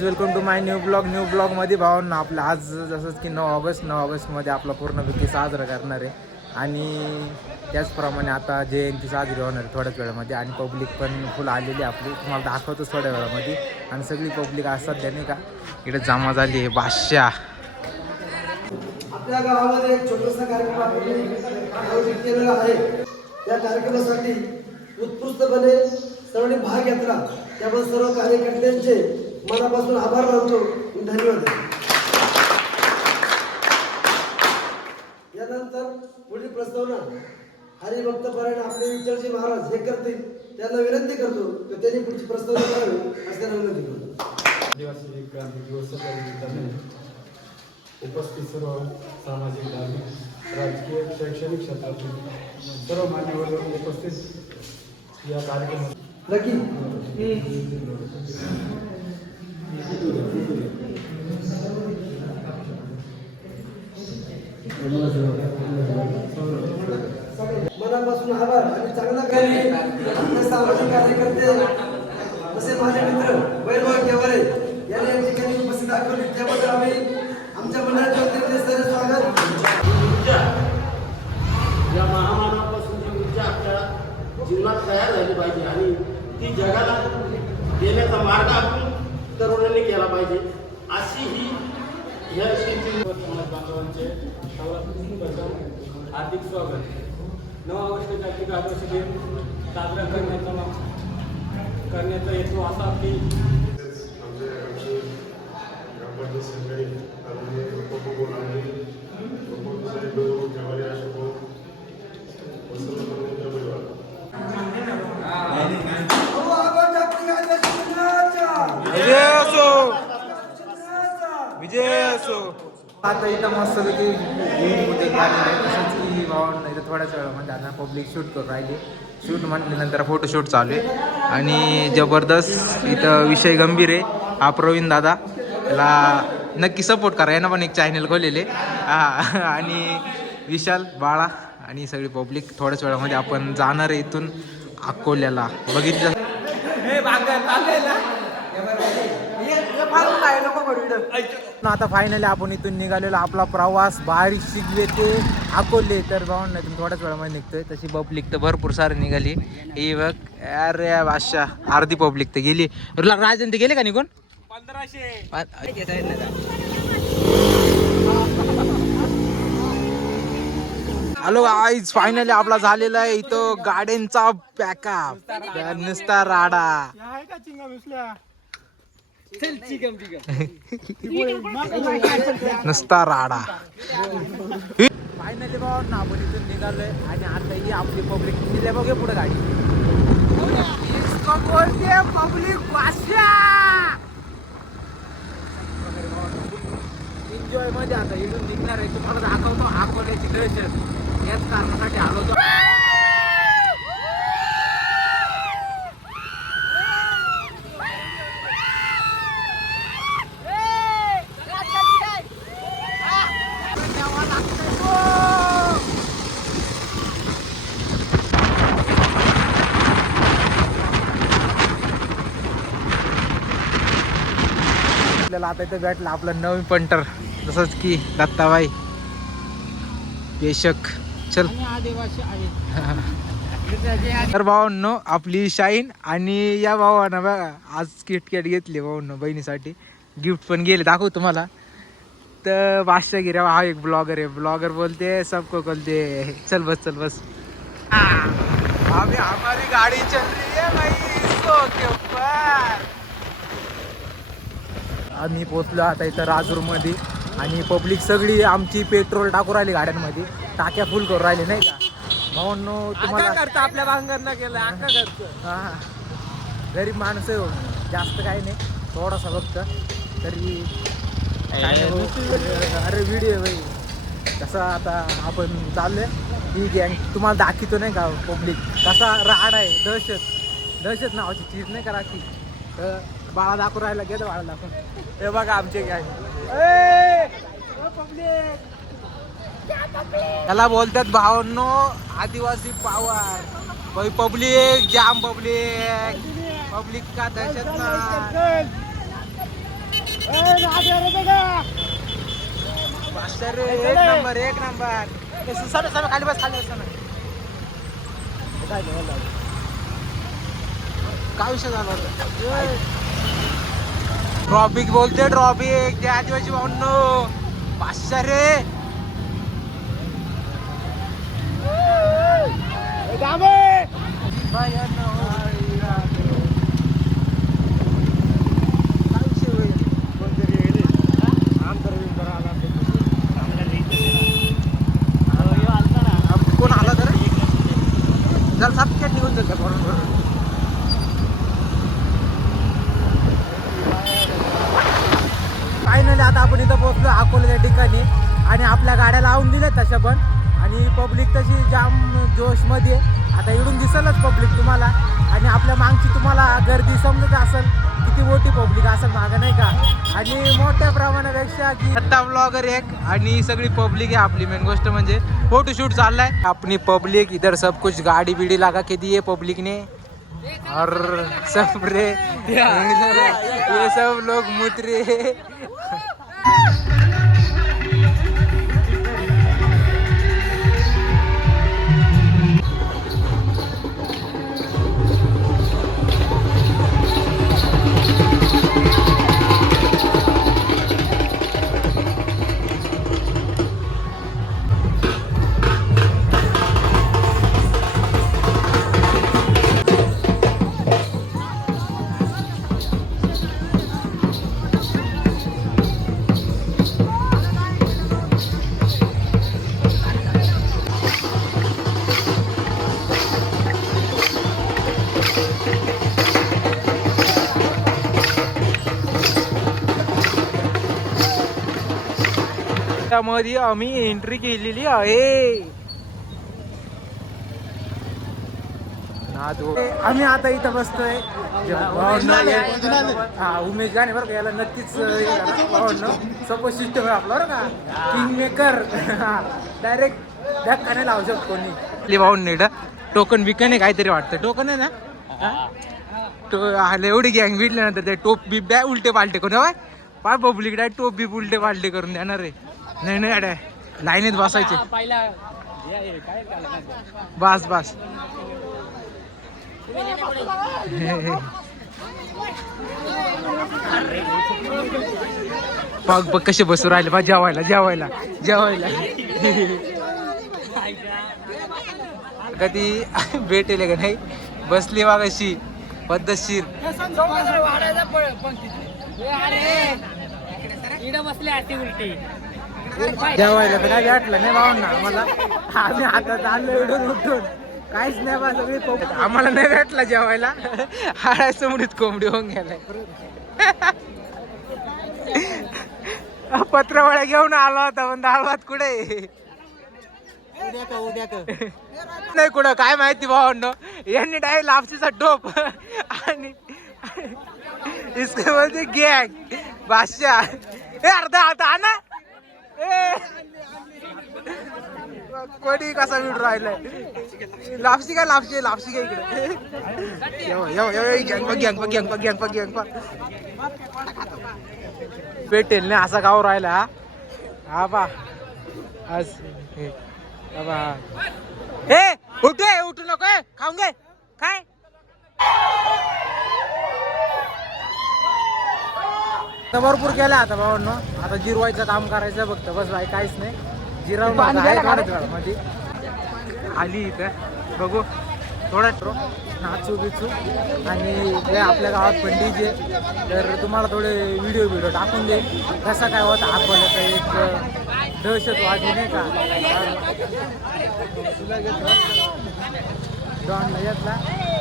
Guys welcome to my new blog new ब्लॉगमध्ये भावांना आपलं आज जसंच की नऊ ऑगस्ट नऊ ऑगस्टमध्ये आपला पूर्ण विकी साजरा करणार आहे. आणि त्याचप्रमाणे आता जयंती साजरी होणार आहे थोड्याच वेळामध्ये आणि पब्लिक पण फुल आलेली आपली. तुम्हाला दाखवतोच थोड्या वेळामध्ये. आणि सगळी पब्लिक असतात त्याने का इकडे जमा झाली आहे बादशा आपल्या गावामध्ये एक छोटासा कार्यक्रम आयोजित केलेला आहे. त्या कार्यक्रमासाठी उत्कृष्टपणे सर्वांनी भाग घेतला. त्यामुळे सर्व कार्यकर्त्यांचे मनापासून आभार मानतो. धन्यवाद. यानंतर पुढील प्रस्तावना. हरिभक्त परायण आपले विठ्ठलजी महाराज हे करतील. त्यांना विनंती करतो की त्यांनी पुढची प्रस्तावना करावी असं त्यांना विनंती करतो. उपस्थित सर्व सामाजिक धार्मिक राजकीय शैक्षणिक क्षेत्रातील सर्व मान्यवर उपस्थित या कार्यक्रमात नक्की. मनापासून आभार आणि चांगला कार्य आपले सामाजिक कार्यकर्ते तसे माझे मित्र वैभव केवारे यांनी या ठिकाणी उपस्थित दाखवली. त्याबद्दल आम्ही आमच्या मंडळाच्या वतीने सर स्वागत ऊर्जा या महामानापासून जी ऊर्जा आपल्या जीवनात तयार झाली पाहिजे आणि ती जगाला देण्याचा मार्ग आपण पाहिजे. अशी ही ह्या शेती समाज बांधवांचे सर्वात हार्दिक स्वागत. नऊ ऑगस्ट जागतिक आदिवासी दिन साजरा करण्याचा करण्याचा हेतू असा की असो. आता इथं मस्तपैकी कुठे आलेलं आहे तसंच की भावांना इथं थोड्याच वेळामध्ये आता पब्लिक शूट करून राहिली. शूट म्हटल्यानंतर फोटोशूट चालू आहे. आणि जबरदस्त इथं विषय गंभीर आहे. हा प्रवीण दादा याला नक्की सपोर्ट करा. यानं पण एक चॅनल खोलेले. हा आणि विशाल बाळा आणि सगळी पब्लिक थोड्याच वेळामध्ये आपण जाणार आहे इथून अकोल्याला. बघितलं? आता फायनली आपण इथून निघालेलो आपला प्रवास बारीक शिकले ते अकोले तर जाऊन नाही थोड्याच वेळामध्ये निघतोय. तशी पब्लिक तर भरपूर सारी निघाली. ही बघ अरे बादशाह. अर्धी पब्लिक तर गेली. राजन ते गेले का निघून? हॅलो आईज फायनली आपला झालेला आहे इथं गाड्यांचा पॅकअप नुसता राडा. नुसता राडा. फायनली भाऊ ना आपण इथून निघालोय आणि आता ही आपली पब्लिक दिल्या बघे पुढे गाडी. बोलते पब्लिक भाषा एन्जॉयमध्ये आता इथून निघणार आहे. तुम्हाला दाखवतो अकोल्याची दहशत. याच कारणासाठी आलो होतो. आपल्याला आता इथं भेटलं आपलं नवीन पंटर. तसंच की दत्ताबाई. बेशक. चल. तर भावांनो आपली शाईन आणि या भावानं बघा आज किटकॅट घेतली भावांनो बहिणीसाठी. गिफ्ट पण गेले दाखवू तुम्हाला. तर बादशाह गिरा हा एक ब्लॉगर आहे. ब्लॉगर बोलते सबको बोलते चल बस चल बस. अभी हमारी गाड़ी चल रही है भाई. सो के ऊपर आम्ही पोचलो आता इथं राजूरमध्ये. आणि पब्लिक सगळी आमची पेट्रोल टाकू राहिली गाड्यांमध्ये. टाक्या फुल करू राहिली नाही का? भाऊंनो तुम्हाला करता आपल्या भांगरनं केलं आका करतं हा गरीब माणसं आहे हो. जास्त काही नाही. थोडासा फक्त. तरी. अरे व्हिडिओ भाई. कसा आता आपण चाललोय? ही गँग तुम्हाला दाखवतो नाही का पब्लिक? कसा राड आहे दहशत. दहशत नावाची चीज नाही का राखी? तर बाळा दाखवून राहिला गेलं बाळा दाखवून. हे बघा आमचे पब्लिक! त्याला बोलतात भावांनो आदिवासी पावर पब्लिक जाम पब्लिक. पब्लिक का दहशत एक नंबर एक नंबर. सुसामे सामे खाली बस खाली बस. काय? काय विषय झाला होता? ट्रॉफिक बोलते ट्रॉफिक त्या आदिवासी भाऊंनो पाचशे रे। आम- कोण आला तर? जरा सापक्यात निघून जात बरोबर फायनली आता आपण इथं पोहोचलो अकोला त्या ठिकाणी. आणि आपल्या गाड्या लावून दिल्यात तशा पण. आणि पब्लिक तशी जाम जोशमध्ये. आहे. आता इकडून दिसलच पब्लिक तुम्हाला. आणि आपल्या मागची तुम्हाला गर्दी समजत असेल किती मोठी पब्लिक असेल मागं नाही का? आणि मोठ्या प्रमाणापेक्षा की सत्ता ब्लॉगर एक आणि सगळी पब्लिक आहे आपली मेन गोष्ट म्हणजे. फोटो शूट चाललाय. अपनी पब्लिक इधर सब कुछ गाड़ी बीड़ी लगा के दिए पब्लिक ने. और सब रे. ये सब लोग मुतरे. Ah! त्यामध्ये आम्ही एंट्री केलेली आहे. आम्ही आता इथं बसतोय. हा उमेश गाणे बरं का याला नक्कीच सपोज सिस्टम आहे आपला बरं का. किंग मेकर डायरेक्ट धक्का नाही लावू शकतो कोणी. भाऊन नेट टोकन बिकन आहे काहीतरी वाटतं. टोकन आहे ना? हा? तो आले एवढी गँग भेटल्यानंतर ते टोप बिप द्या उलटे पालटे करून होय? पाय पब्लिक डाय टोप बीप उलटे पालटे करून देणार रे नाही नाही अड्या लाईनीत बसायचे. बस बस. बघ बघ कसे बसू राहिले. बा जेवायला जेवायला जेवायला. कधी भेटेल का नाही? बसली बघ अशी पद्धतशीर. बसले जेवायला तर काय भेटलं नाही भाऊ ना आम्हाला. आम्ही आता चाललो उडून उठून. काहीच नाही बा सगळी कोंबडी. आम्हाला नाही भेटला जेवायला. हाडा समडीत कोंबडी होऊन गेलाय. पत्रवाळ्या घेऊन आला होता पण दाळवात कुठे नाही कुठं काय माहिती भावांनो. यांनी डायरेक्ट लापसीचा टोप आणि इसके बोलते गॅग बादशाह. हे अर्धा आता आणा. कोणी कसा विड राहिलाय? लापसी काय लापशी? आहे, लापशी काय इकडे? येव येव गँग पेटेल नाही असा गाव राहिला हा? हा बा. आज हे, हा हे उठे उठू नको खाऊन घे. काय? आता भरपूर केलं आता भावांनो. आता जिरवायचं काम करायचं फक्त. बस बाई काहीच नाही. जिरवून आता आहे. आली इथं. बघू. थोडा नाचू बिचू. आणि आपल्या गावात पण डीजे तर तुम्हाला थोडे व्हिडिओ व्हिडिओ टाकून देईल कसा काय होता अकोल्याचा एक दहशतवादी नाही का? डॉनला घेतला.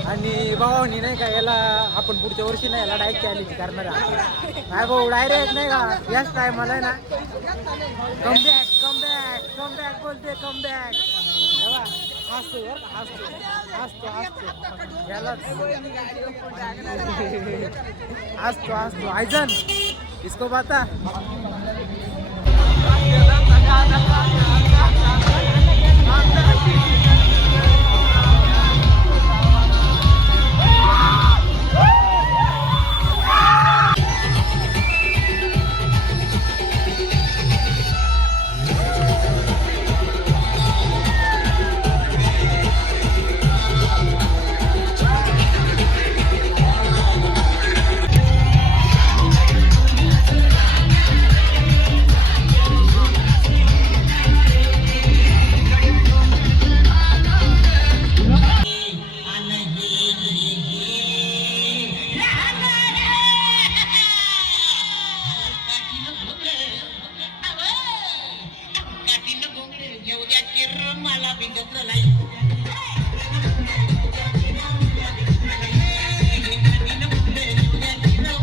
आणि भावानी नाही का याला आपण पुढच्या वर्षी नाही याला डायरेक्ट चॅलेंज करणार आहे नाही भाऊ डायरेक्ट नाही का? याच टायमाला आहे ना. Come back come back come back बोलते कम बॅक हसतो हसतो हसतो हसतो. यालाच. हसतो हसतो. आयजन इसको बता. पिंड्यातलं नाही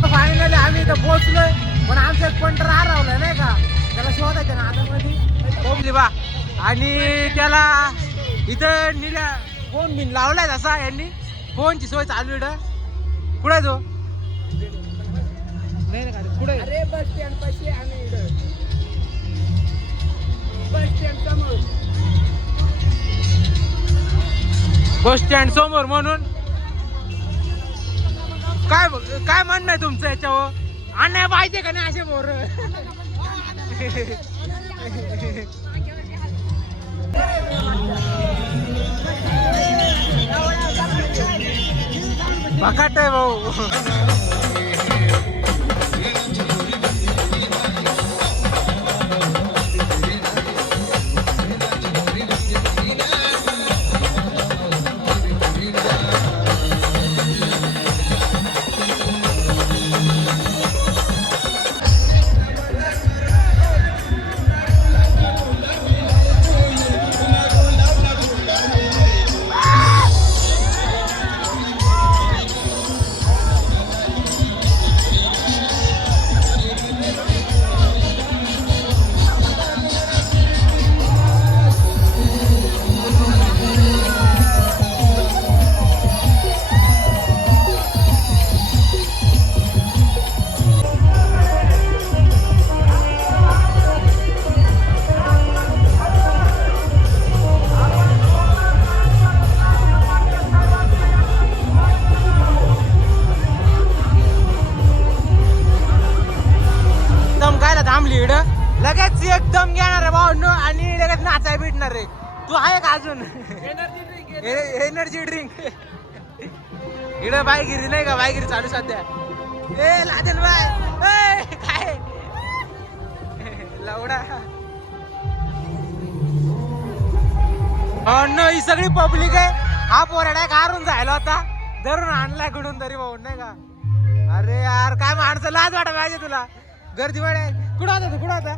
फायनली आम्ही इथं पोहोचलोय. पण आमचं एक पंटर हरवलं नाही का? त्याला शोधायचं ना आतमध्ये बा. आणि त्याला इथं निल्या फोन बिन लावलाय असा यांनी? फोनची सोय चालू इड पुढे तो? नाही कुठे पुढे अरे बस स्टँड पाशी आम्ही बस स्टँड समोर म्हणून. काय काय म्हणणं आहे तुमचं याच्यावर? आणण्या पाहिजे का नाही असे बोर बकाट आहे भाऊ. बायगिरी नाही का? बायगिरी चालू सध्या. ए लादेल बाय. काय? लवडा. हो ही सगळी पब्लिक आहे. हा पोराडा कारून जायला होता. धरून आणलाय कुठून तरी भाऊ नाही का? अरे यार काय माणसं लाज वाटा पाहिजे तुला. गर्दी वाढ कुठं होता तू? कुठं होता?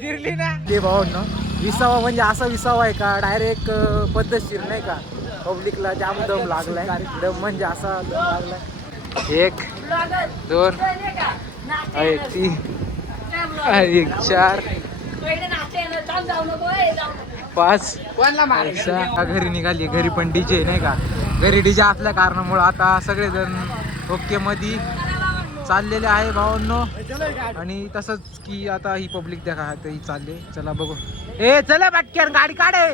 गिरली ना. ते भाऊ न विसावा म्हणजे असा विसावा आहे का? डायरेक्ट पद्धतशीर नाही का? पब्लिकला जाम दम लागलाय. दम म्हणजे असा दम लागलाय. एक दोन आहे, तीन एक चार पाच. सहा घरी निघाली घरी पण डीजे नाही का? घरी डीजे असल्या कारणामुळे आता सगळेजण ओके मध्ये चाललेले आहे भावांनो. आणि तसंच की आता ही पब्लिक देखा ही चालले. चला बघू. ए चला पटक्यान गाडी काढे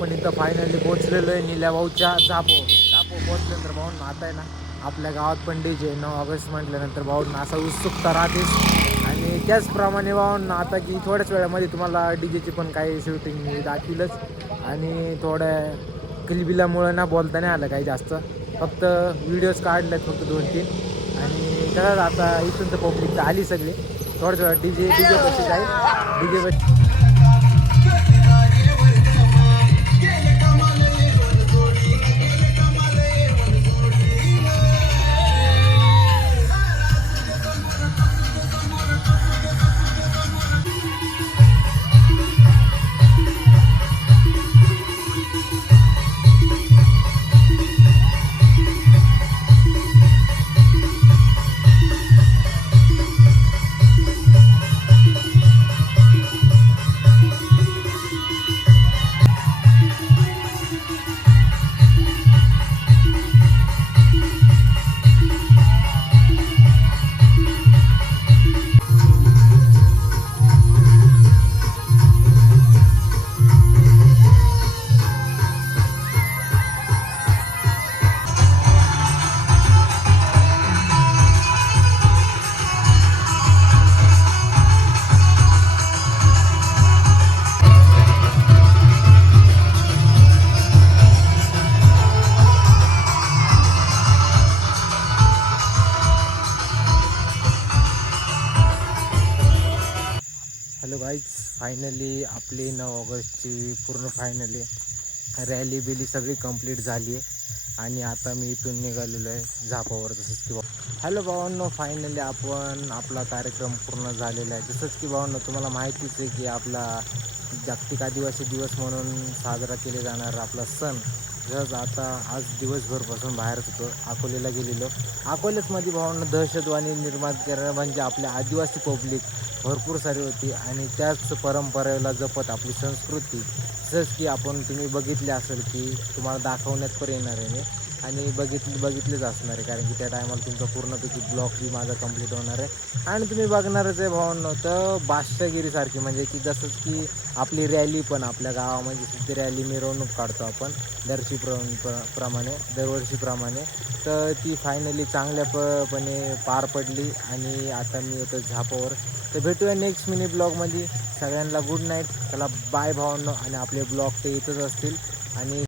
पण इथं फायनली पोहोचलेलो आहे निल्या भाऊच्या झापो झापो पोहोचल्यानंतर भाऊन आता आहे ना आपल्या गावात पण डीजे नऊ ऑगस्ट म्हटल्यानंतर भाऊंना असा उत्सुकता राहतेच. आणि त्याचप्रमाणे भाऊंना आता की थोड्याच वेळामध्ये तुम्हाला डीजेची पण काही शूटिंग मी दाखविलंच. आणि थोड्या किलबिलामुळं ना बोलता नाही आलं काही जास्त. फक्त व्हिडिओज काढलेत फक्त दोन तीन आणि त्याला आता इथून तर पब्लिक तर आली सगळी. थोड्याच वेळा डीजे डीजे कशी जाईल डीजे हॅलो गाईज फायनली आपली नऊ ऑगस्टची पूर्ण फायनली रॅली बिली सगळी कंप्लीट झाली. आहे आणि आता मी इथून निघालेलो आहे झापावर. जसंच की हॅलो भावांनो फायनली आपण आपला कार्यक्रम पूर्ण झालेला आहे. जसंच की भावांनो तुम्हाला माहितीच आहे की आपला जागतिक आदिवासी दिवस म्हणून साजरा केले जाणार आपला सण. जस आता आज दिवसभरपासून बाहेरच होतो अकोलेला गेलेलो. अकोलेचमध्ये भावांना दहशतवादी निर्माण करणं म्हणजे आपल्या आदिवासी पब्लिक भरपूर सारी होती आणि त्याच परंपरेला जपत आपली संस्कृती जसं की आपण तुम्ही बघितले असेल की तुम्हाला दाखवण्यात पण येणार आहे. मी आणि बघितले बघितलेच असणार आहे कारण की त्या टायमाला तुमचा पूर्णपैकी ब्लॉक बी माझा कंप्लीट होणार आहे. आणि तुम्ही बघणारच आहे भावांनो तर बादशागिरीसारखी म्हणजे की जसंच की आपली रॅली पण आपल्या गावामध्ये सुद्धा रॅली मिरवणूक काढतो आपण दरशी प्र प्र- प्रमाणे दरवर्षीप्रमाणे तर ती फायनली चांगल्या प पणे पार पडली आणि आता मी येतो झापावर. तर भेटूया नेक्स्ट मिनी ब्लॉगमध्ये सगळ्यांना गुड नाईट चला बाय भावांनो. आणि आपले ब्लॉग ते येतच असतील. आणि